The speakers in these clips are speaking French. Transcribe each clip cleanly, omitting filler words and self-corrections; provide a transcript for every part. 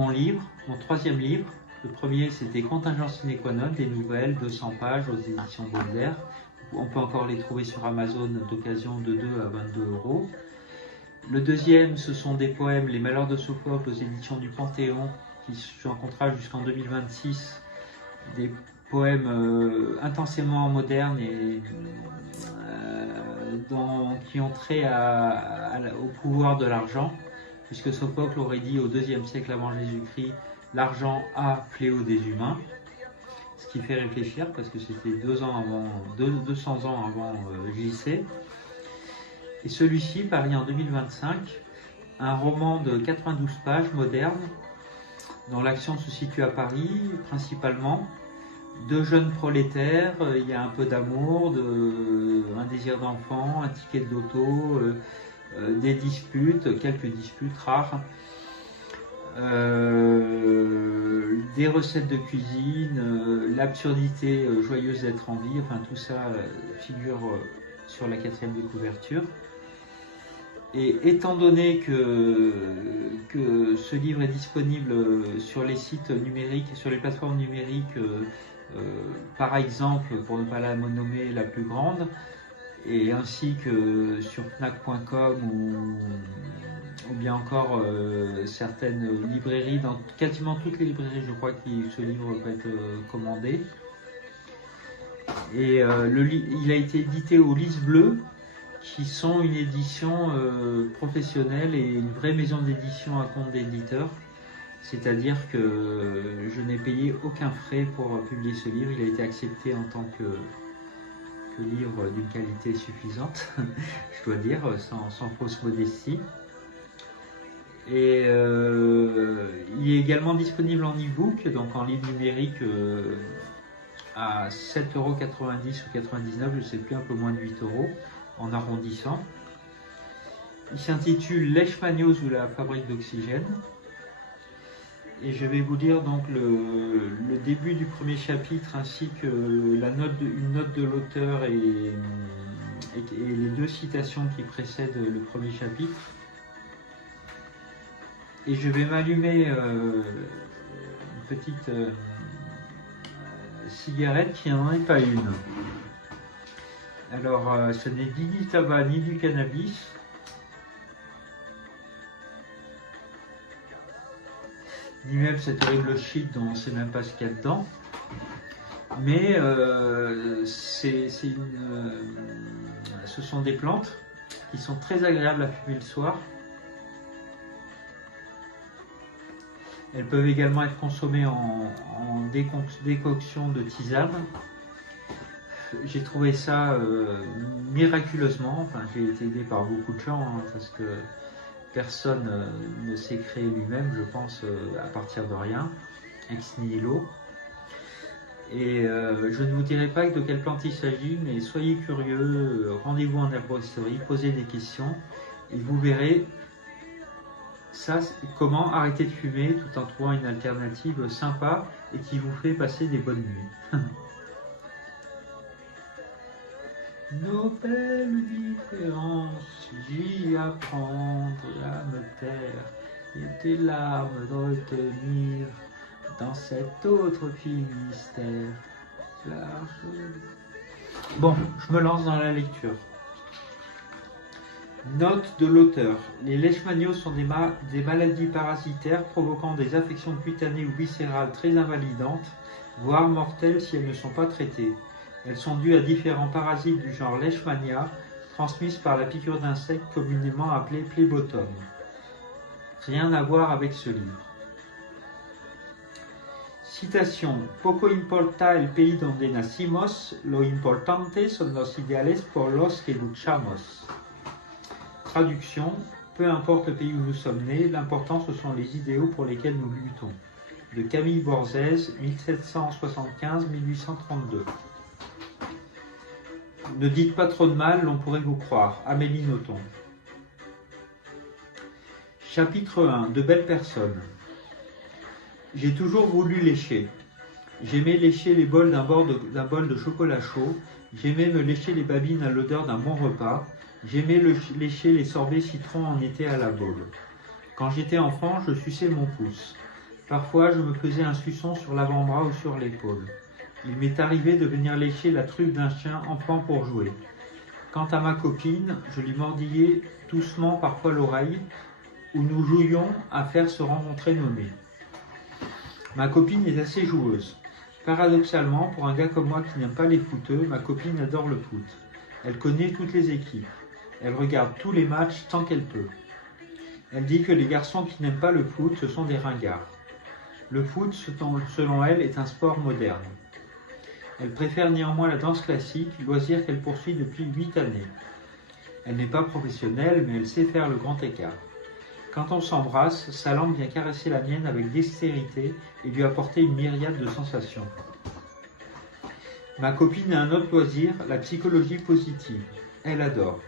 Mon troisième livre. Le premier, c'était Contingence sine qua non, des nouvelles, 200 pages aux éditions Baudelaire. On peut encore les trouver sur Amazon d'occasion de 2 à 22 €. Le deuxième, ce sont des poèmes, Les Malheurs de Sophocle aux éditions du Panthéon, qui sont en contrat jusqu'en 2026. Des poèmes intensément modernes et qui ont trait au pouvoir de l'argent, puisque Sophocle aurait dit au IIe siècle avant Jésus-Christ « L'argent a fléau des humains », ce qui fait réfléchir parce que c'était 200 ans avant JC. Et celui-ci, paru en 2025, un roman de 92 pages moderne, dont l'action se situe à Paris principalement. 2 jeunes prolétaires, il y a un peu d'amour, un désir d'enfant, un ticket de loto, des disputes, quelques disputes rares, des recettes de cuisine, l'absurdité joyeuse d'être en vie, enfin tout ça figure sur la 4e de couverture. Et étant donné que ce livre est disponible sur les sites numériques, sur les plateformes numériques, par exemple, pour ne pas la nommer la plus grande, et ainsi que sur Fnac.com ou bien encore certaines librairies, dans quasiment toutes les librairies, je crois que ce livre peut être commandé. Et il a été édité au Lys Bleu, qui sont une édition professionnelle et une vraie maison d'édition à compte d'éditeur. C'est-à-dire que je n'ai payé aucun frais pour publier ce livre. Il a été accepté en tant que livre d'une qualité suffisante, je dois dire, sans fausse modestie. Et il est également disponible en e-book, donc en livre numérique à 7,90 € ou 99, je ne sais plus, un peu moins de 8 € en arrondissant. Il s'intitule Leishmanios ou la fabrique d'oxygène. Et je vais vous lire donc le début du premier chapitre ainsi que une note de l'auteur et les 2 citations qui précèdent le premier chapitre. Et je vais m'allumer une petite cigarette qui n'en est pas une. Alors, ce n'est ni du tabac ni du cannabis. Ni même cet horrible shit dont on ne sait même pas ce qu'il y a dedans. Mais ce sont des plantes qui sont très agréables à fumer le soir. Elles peuvent également être consommées en décoction de tisane. J'ai trouvé ça miraculeusement. Enfin, j'ai été aidé par beaucoup de gens parce que personne ne s'est créé lui-même, je pense, à partir de rien, ex nihilo. Et je ne vous dirai pas de quelle plante il s'agit, mais soyez curieux, rendez-vous en herboristerie, posez des questions, et vous verrez comment arrêter de fumer tout en trouvant une alternative sympa et qui vous fait passer des bonnes nuits. Nos belles différences, j'y apprendre à me taire, et tes larmes de retenir dans cet autre Finistère. Bon, je me lance dans la lecture. Note de l'auteur. Les leishmanios sont des maladies parasitaires provoquant des affections cutanées ou viscérales très invalidantes, voire mortelles si elles ne sont pas traitées. Elles sont dues à différents parasites du genre Leishmania, transmises par la piqûre d'insectes communément appelée phlebotomes. Rien à voir avec ce livre. Citation. Poco importa el pays donde nacimos, lo importante son los ideales por los que luchamos. Traduction. Peu importe le pays où nous sommes nés, l'important ce sont les idéaux pour lesquels nous luttons. De Camille Borzès, 1775-1832. Ne dites pas trop de mal, l'on pourrait vous croire. Amélie Nothomb. Chapitre 1. De belles personnes. J'ai toujours voulu lécher. J'aimais lécher les bols d'un bol de chocolat chaud. J'aimais me lécher les babines à l'odeur d'un bon repas. J'aimais lécher les sorbets citron en été à la baule. Quand j'étais enfant, je suçais mon pouce. Parfois, je me faisais un suçon sur l'avant-bras ou sur l'épaule. Il m'est arrivé de venir lécher la truffe d'un chien enfant pour jouer. Quant à ma copine, je lui mordillais doucement parfois l'oreille, où nous jouions à faire se rencontrer nos nez. Ma copine est assez joueuse. Paradoxalement, pour un gars comme moi qui n'aime pas les footeux, ma copine adore le foot. Elle connaît toutes les équipes. Elle regarde tous les matchs tant qu'elle peut. Elle dit que les garçons qui n'aiment pas le foot, ce sont des ringards. Le foot, selon elle, est un sport moderne. Elle préfère néanmoins la danse classique, loisir qu'elle poursuit depuis 8 années. Elle n'est pas professionnelle, mais elle sait faire le grand écart. Quand on s'embrasse, sa langue vient caresser la mienne avec dextérité et lui apporter une myriade de sensations. Ma copine a un autre loisir, la psychologie positive. Elle adore.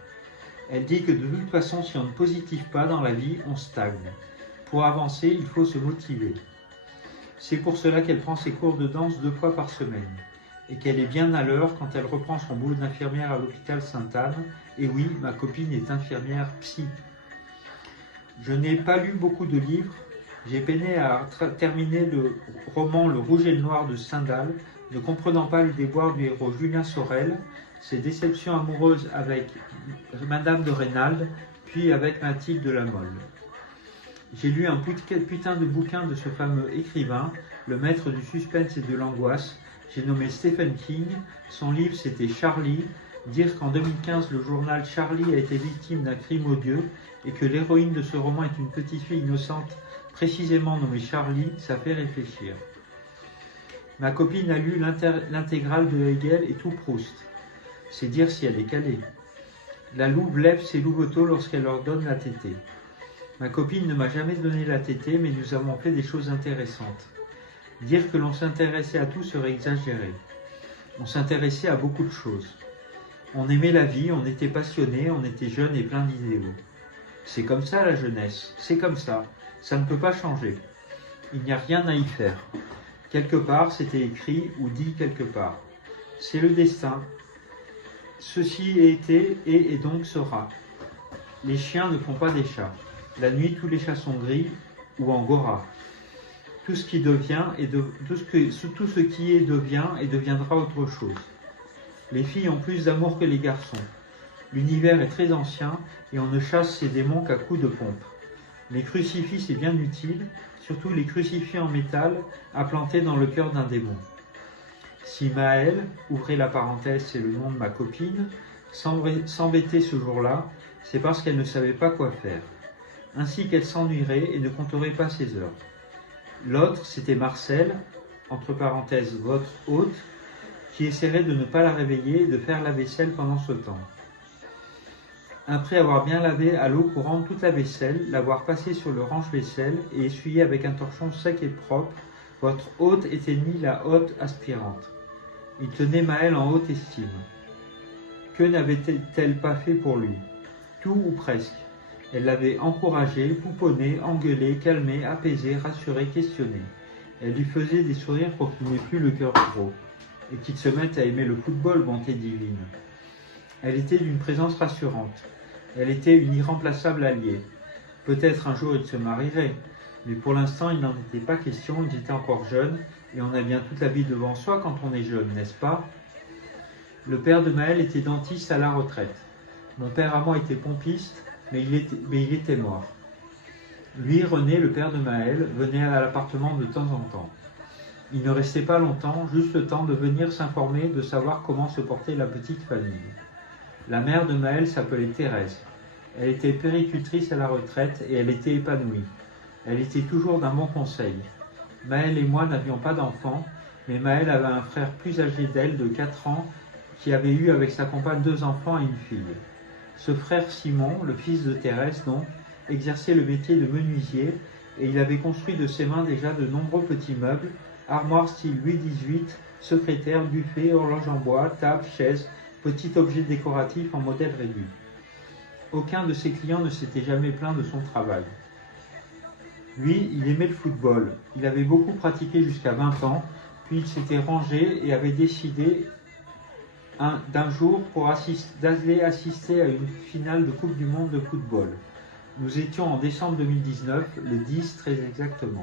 Elle dit que de toute façon, si on ne positive pas dans la vie, on stagne. Pour avancer, il faut se motiver. C'est pour cela qu'elle prend ses cours de danse 2 fois par semaine. Et qu'elle est bien à l'heure quand elle reprend son boulot d'infirmière à l'hôpital Sainte-Anne. Et oui, ma copine est infirmière psy. Je n'ai pas lu beaucoup de livres. J'ai peiné à terminer le roman Le Rouge et le Noir de Stendhal, ne comprenant pas les déboires du héros Julien Sorel, ses déceptions amoureuses avec Madame de Rênal, puis avec Mathilde de la Mole. J'ai lu un putain de bouquin de ce fameux écrivain, le maître du suspense et de l'angoisse. J'ai nommé Stephen King. Son livre, c'était Charlie. Dire qu'en 2015, le journal Charlie a été victime d'un crime odieux et que l'héroïne de ce roman est une petite fille innocente, précisément nommée Charlie, ça fait réfléchir. Ma copine a lu l'intégrale de Hegel et tout Proust. C'est dire si elle est calée. La louve lève ses louveteaux lorsqu'elle leur donne la tétée. Ma copine ne m'a jamais donné la tétée, mais nous avons fait des choses intéressantes. Dire que l'on s'intéressait à tout serait exagéré. On s'intéressait à beaucoup de choses. On aimait la vie, on était passionnés, on était jeunes et plein d'idéaux. C'est comme ça la jeunesse, c'est comme ça. Ça ne peut pas changer. Il n'y a rien à y faire. Quelque part, c'était écrit ou dit quelque part. C'est le destin. Ceci a été et donc sera. Les chiens ne font pas des chats. La nuit, tous les chats sont gris ou angora. Tout ce qui devient tout ce qui est devient et deviendra autre chose. Les filles ont plus d'amour que les garçons. L'univers est très ancien et on ne chasse ces démons qu'à coups de pompe. Les crucifix, c'est bien utile, surtout les crucifix en métal à planter dans le cœur d'un démon. Si Maëlle, ouvrez la parenthèse, c'est le nom de ma copine, s'embêtait ce jour-là, c'est parce qu'elle ne savait pas quoi faire. Ainsi qu'elle s'ennuierait et ne compterait pas ses heures. L'autre, c'était Marcel, entre parenthèses, votre hôte, qui essaierait de ne pas la réveiller et de faire la vaisselle pendant ce temps. Après avoir bien lavé à l'eau courante toute la vaisselle, l'avoir passée sur le range-vaisselle et essuyée avec un torchon sec et propre, votre hôte éteignit la hotte aspirante. Il tenait Maëlle en haute estime. Que n'avait-elle pas fait pour lui? Tout ou presque. Elle l'avait encouragé, pouponné, engueulé, calmé, apaisé, rassuré, questionné. Elle lui faisait des sourires pour qu'il n'ait plus le cœur gros, et qu'il se mette à aimer le football, bonté divine. Elle était d'une présence rassurante. Elle était une irremplaçable alliée. Peut-être un jour ils se marieraient, mais pour l'instant il n'en était pas question, ils étaient encore jeunes, et on a bien toute la vie devant soi quand on est jeune, n'est-ce pas? Le père de Maëlle était dentiste à la retraite. Mon père à moi était pompiste, mais il était mort. Lui, René, le père de Maëlle, venait à l'appartement de temps en temps. Il ne restait pas longtemps, juste le temps de venir s'informer, de savoir comment se portait la petite famille. La mère de Maëlle s'appelait Thérèse. Elle était péricultrice à la retraite et elle était épanouie. Elle était toujours d'un bon conseil. Maëlle et moi n'avions pas d'enfants, mais Maëlle avait un frère plus âgé d'elle, de 4 ans, qui avait eu avec sa compagne 2 enfants et une fille. Ce frère Simon, le fils de Thérèse donc, exerçait le métier de menuisier et il avait construit de ses mains déjà de nombreux petits meubles, armoires style Louis XVIII, secrétaire, buffet, horloge en bois, table, chaise, petits objets décoratifs en modèle réduit. Aucun de ses clients ne s'était jamais plaint de son travail. Lui, il aimait le football. Il avait beaucoup pratiqué jusqu'à 20 ans, puis il s'était rangé et avait décidé d'un jour d'aller assister à une finale de Coupe du Monde de football. Nous étions en décembre 2019, le 10 très exactement.